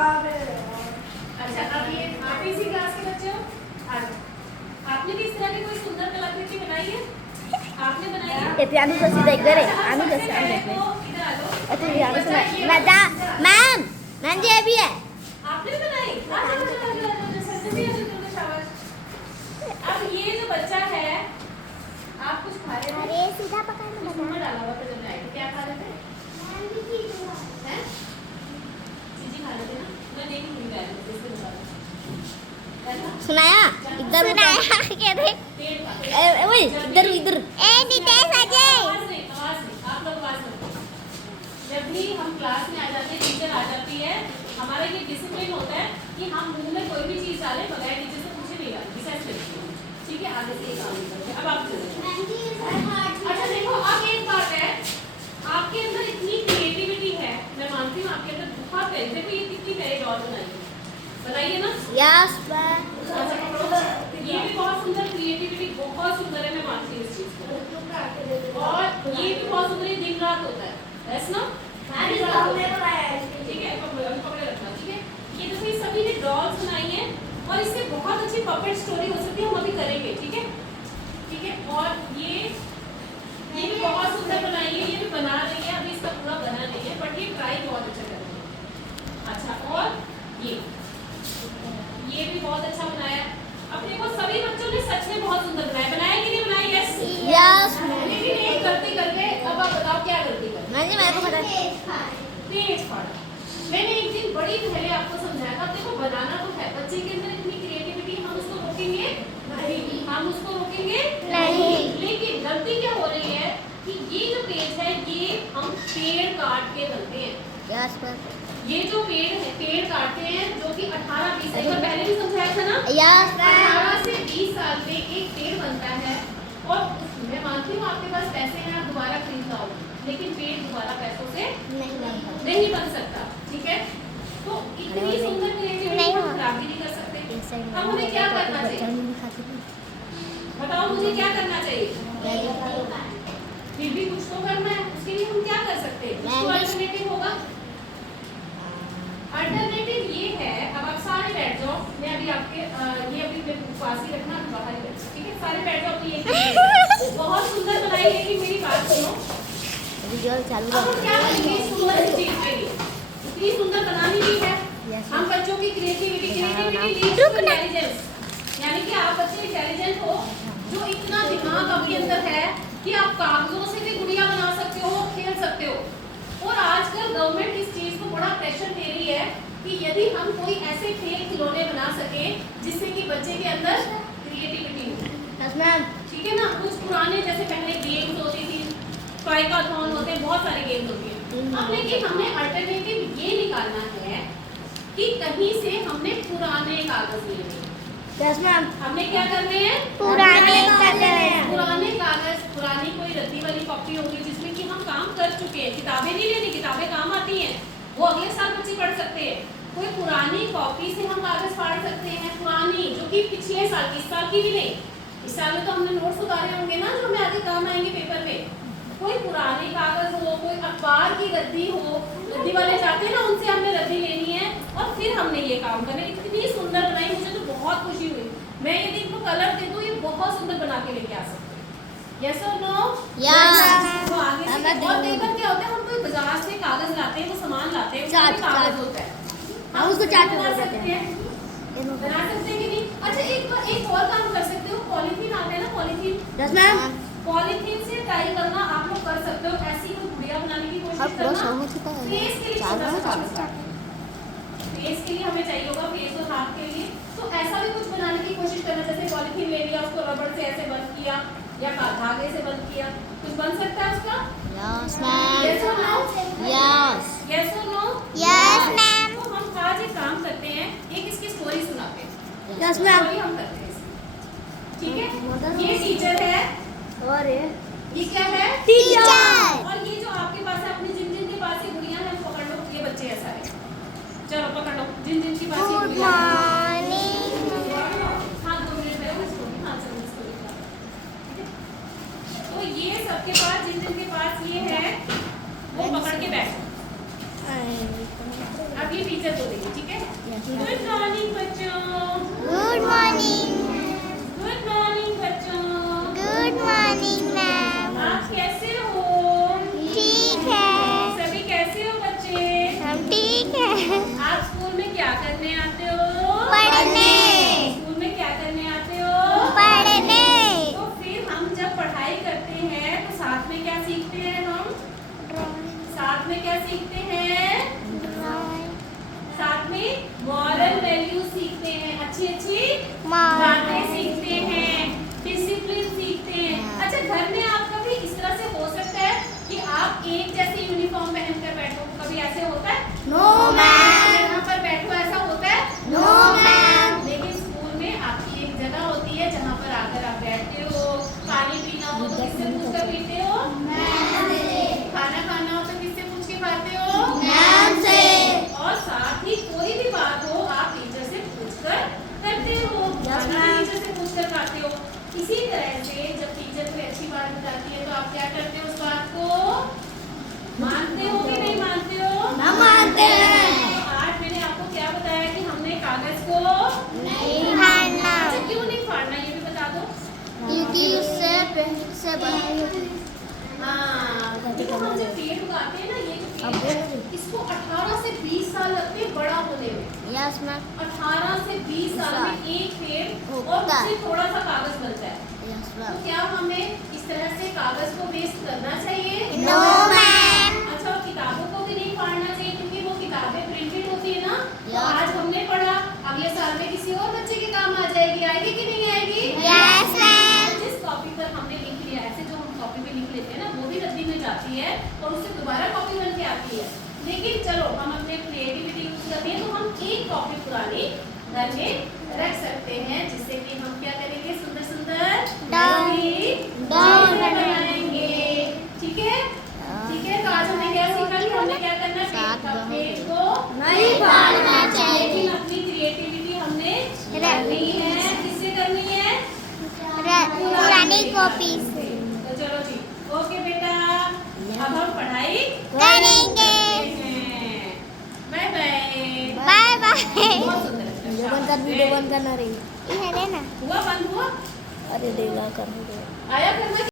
अच्छा, अब ये आप इसी क्लास के बच्चे हो? आज आपने भी इस तरह की कोई सुंदर कलाकृति बनाई है? आपने बनाई है? ये आनु तो सीधा इधर है, आनु तो सबसे पहले तो इधर आ जाओ। अच्छा ये आनु सुना मजा मैम मैम जी भी है आपने भी बनाई? शाबाश। अब ये जो बच्चा है, आप कुछ खा रहे थे? अरे सीधा पकड़ कुछ मुंह में डाला हुआ था जब आए थे, क्या खा रहे थे? हैं? चीज़ी खा रहे थे ना? मैं नहीं भूल गया था, इसलिए बता रहा हूँ। सुनाया इधर सुनाया क्या थे पेट का। ओए इधर इधर ए नितेश अजय आवाज नहीं, आप लोग आवाज मत करो। जब भी हम क्लास में आ जाते हैं, टीचर आ जाती है, हमारा ये डिसिप्लिन होता है कि हम मुंह में कोई भी चीज डालें बगैर टीचर से पूछे नहीं डालें, रिसर्च करते हैं। ठीक है, आगे से ये काम करते हैं। अब आप चलो। अच्छा देखो, अब एक बात है, आपके अंदर इतनी क्रिएटिविटी है, मैं मानती हूँ आपके अंदर बहुत है। देखो ये कितनी प्यारी डॉल बनाइए ना। यस ये भी बहुत सुंदर, क्रिएटिविटी बहुत सुंदर है, मैं मानती हूँ इस चीज को। और ये भी बहुत सुंदर, ये दिन रात होता है, ऐसा ना? ठीक है, पकड़े रखना, ठीक है। ये देखो, ये सभी ने डॉल्स बनाई हैं और इससे बहुत अच्छी पपेट स्टोरी हो सकती है, हम अभी करेंगे, ठीक है, ठीक है। और ये भी बहुत सुंदर बनाई है, ये भी बना रही है, अभी इसका पूरा बना नहीं है, बट ये ट्राई बहुत अच्छा कर रही है। अच्छा, और ये भी बहुत अच्छा बनाया है। अब देखो, सभी बच्चों ने सच में बहुत सुंदर बनाया कि नहीं बनाया? यस यस लेकिन एक गलती कर गए। अब आप बताओ क्या गलती कर? मैंने मेरे को पता पेज फाड़ा। मैंने एक दिन बड़ी पहले आपको समझाया था, देखो बनाना तो है, बच्चे के अंदर इतनी क्रिएटिविटी, हम उसको रोकेंगे नहीं, हम उसको रोकेंगे नहीं। लेकिन गलती क्या हो रही है कि ये जो पेज है, ये हम पेड़ काट के बनते हैं। यस पर ये जो पेड़ काटते हैं, जो कि 18-20 साल पहले भी समझाया था ना? यस 18 से 20 साल में एक पेड़ बनता है। और मैं मानती हूँ आपके पास पैसे हैं, आप दोबारा खरीद लाओगे, लेकिन पेड़ दोबारा पैसों से नहीं बन सकता, ठीक है। तो इतनी सुंदर क्रिएटिविटी हम खराब भी नहीं कर सकते। हम हमें क्या करना चाहिए? बताओ मुझे क्या करना चाहिए? फिर भी कुछ तो करना है, उसके लिए हम क्या कर सकते हैं? कुछ तो अल्टरनेटिव होगा। अल्टरनेटिव ये है, अब आप सारे बैठ जाओ, मैं अभी आपके ये अभी पास ही रखना, बाहर ही रखना, ठीक है। सारे बैठ जाओ अपनी एक बहुत सुंदर बनाई है कि मेरी बात सुनो। अब हम क्या करेंगे इस सुंदर चीज के लिए? इतनी सुंदर बनानी भी है, हम बच्चों की क्रिएटिविटी इंटेलिजेंस, यानी कि आप बच्चे इंटेलिजेंट हो, जो इतना दिमाग आपके अंदर है कि आप कागजों से भी गुड़िया बना सकते हो, खेल सकते हो। और आजकल गवर्नमेंट इस चीज को बड़ा प्रेशर दे रही है कि यदि हम कोई ऐसे खेल खिलौने बना सके जिससे कि बच्चे के अंदर क्रिएटिविटी हो, ठीक है ना। कुछ पुराने जैसे पहले गेम्स होती थी, टॉयकाथॉन होते हैं, बहुत सारे गेम्स होते हैं। अब लेकिन हमने अल्टरनेटिव ये निकालना है कि कहीं से हमने पुराने कागज लेने हैं। हमने क्या करने हैं? पुराने कागज, पुरानी कोई रद्दी वाली कॉपी होगी जिसमें कि हम काम कर चुके हैं। किताबें नहीं लेनी, किताबें काम आती हैं, वो अगले साल बच्चे पढ़ सकते हैं। कोई पुरानी कॉपी से हम कागज फाड़ सकते हैं, पुरानी, जो कि पिछले साल की, इस साल की भी नहीं। इस साल में तो हमने नोट्स उतारे होंगे ना, जो हमें आगे काम आएंगे पेपर में। कोई पुराने कागज हो, कोई अखबार की रद्दी हो, रद्दी वाले जाते हैं ना, उनसे हमने रद्दी लेनी है और फिर हमने ये काम करना है। इतनी सुंदर बनाई, मुझे तो बहुत खुशी हुई। मैं यदि इनको कलर दे दूं, ये बहुत सुंदर बना के लेके आ सकते हैं। यस और नो? यस। तो आगे से और कई बार क्या होता है, हम कोई बाजार से कागज लाते हैं, वो सामान लाते हैं, उसमें कागज होता है, हम उसको चार्ट बना सकते हैं कि नहीं? अच्छा, एक और काम कर सकते हो, पॉलीथीन आते हैं ना, पॉलीथीन से ट्राई करना आप लोग कर सकते हो। ऐसी कोई गुड़िया बनाने की कोशिश करना। फेस के लिए छोटा सा कागज, फेस के लिए हमें चाहिए होगा, फेस और हाथ के लिए। तो ऐसा भी कुछ बनाने की कोशिश करना, जैसे पॉलीथीन ले लिया, उसको रबड़ से ऐसे बंद किया या धागे से बंद किया, कुछ बन सकता है उसका? यस मैम यस और नो? यस यस और नो? यस मैम तो हम आज एक काम करते हैं, एक इसकी स्टोरी सुनाते हैं। यस मैम स्टोरी हम करते हैं इसकी, ठीक है। ये टीचर है और ये क्या है? टीचर। और ये जो आपके पास है, अपने जिन जिन के पास ये गुड़िया है, पकड़ लो, ये बच्चे हैं सारे, चलो पकड़ लो, जिन जिन के पास ये गुड़िया है। हाँ, 2 मिनट है, मैं स्टोरी, हाँ चलो स्टोरी बता, ठीक है। तो ये सबके पास, जिन जिन के पास ये है, वो पकड़ के बैठो। अब ये टीचर टीचर को देंगे, ठीक है? गुड मॉर्निंग बच्चों। Good morning. गुड मॉर्निंग बच्चों। Good morning ma'am. आप कैसे हो? ठीक है। सभी कैसे हो बच्चे? हम ठीक है। आप स्कूल में क्या करने आते हो? पढ़ने। स्कूल में क्या करने आते हो? पढ़ने। तो फिर हम जब पढ़ाई करते हैं तो साथ में क्या सीखते हैं हम? साथ में क्या सीखते हैं? साथ में मॉरल वैल्यू सीखते हैं, अच्छी अच्छी बातें सीखते हैं, डिसिप्लिन सीखते हैं। अच्छा, घर में आप कभी इस तरह से हो सकता है कि आप एक जैसे यूनिफॉर्म पहनकर बैठो, कभी ऐसे होता है? No ma'am. यहाँ पर बैठो ऐसा होता है? No ma'am. लेकिन स्कूल में आपकी एक जगह होती है जहाँ पर आकर आप बैठते हो, पानी पीना हो तो किससे पूछकर पीते हो? खाना खाना हो तो किससे पूछ के खाते हो? मैम से। और साथ ही कोई भी बात हो आप टीचर से पूछकर करते हो, खाना भी टीचर से पूछकर खाते हो। इसी तरह से जब टीचर कोई अच्छी बात बताती है तो आप क्या करते हो? उस बात को मानते हो कि नहीं मानते हो? हम मानते हैं। तो आज मैंने आपको क्या बताया कि हमने कागज को नहीं फाड़ना। अच्छा, क्यों नहीं फाड़ना ये भी बता दो। क्योंकि उससे पेड़ से बनाई होती है। हाँ, देखो हम जब पेड़ उगाते हैं ना, ये जो पेड़ है इसको 18 से 20 साल लगते हैं बड़ा होने में। Yes ma'am. 18 से 20 साल में एक पेड़ और उगता है। उससे थोड़ा सा कागज बनता है। यस तो मैम। क्या हमें इस तरह से कागज को वेस्ट करना चाहिए? No ma'am. अच्छा, और किताबों को भी नहीं फाड़ना चाहिए क्योंकि वो किताबें प्रिंटेड होती है ना। तो Yes. आज हमने पढ़ा, अगले साल में किसी और बच्चे के काम आ जाएगी, आएगी कि नहीं आएगी? Yes ma'am. जिस कॉपी पर हमने लिख लिया, ऐसे जो हम कॉपी पे लिख लेते हैं ना, वो भी रद्दी में जाती है और उससे दोबारा कॉपी बन के आती है। लेकिन चलो हम अपने क्रिएटिविटी यूज करते हैं तो हम एक कॉपी पुरानी घर में रख सकते हैं, जिससे कि हम क्या करेंगे? सुंदर सुंदर डॉल बनाएंगे। ठीक है, ठीक है। तो आज हमने क्या सीखा कि हमें क्या करना है? पेड़ को नहीं फाड़ना चाहिए। लेकिन अपनी क्रिएटिविटी हमने करनी है। किससे करनी है? पुरानी कॉपी से तो चलो जी, ओके बेटा, अब हम पढ़ाई करेंगे। Bye bye. Bye bye. बहुत सुंदर है। वीडियो बंद करना रही। ये है ना। हुआ बंद हुआ? अरे देगा कर दो। आया करना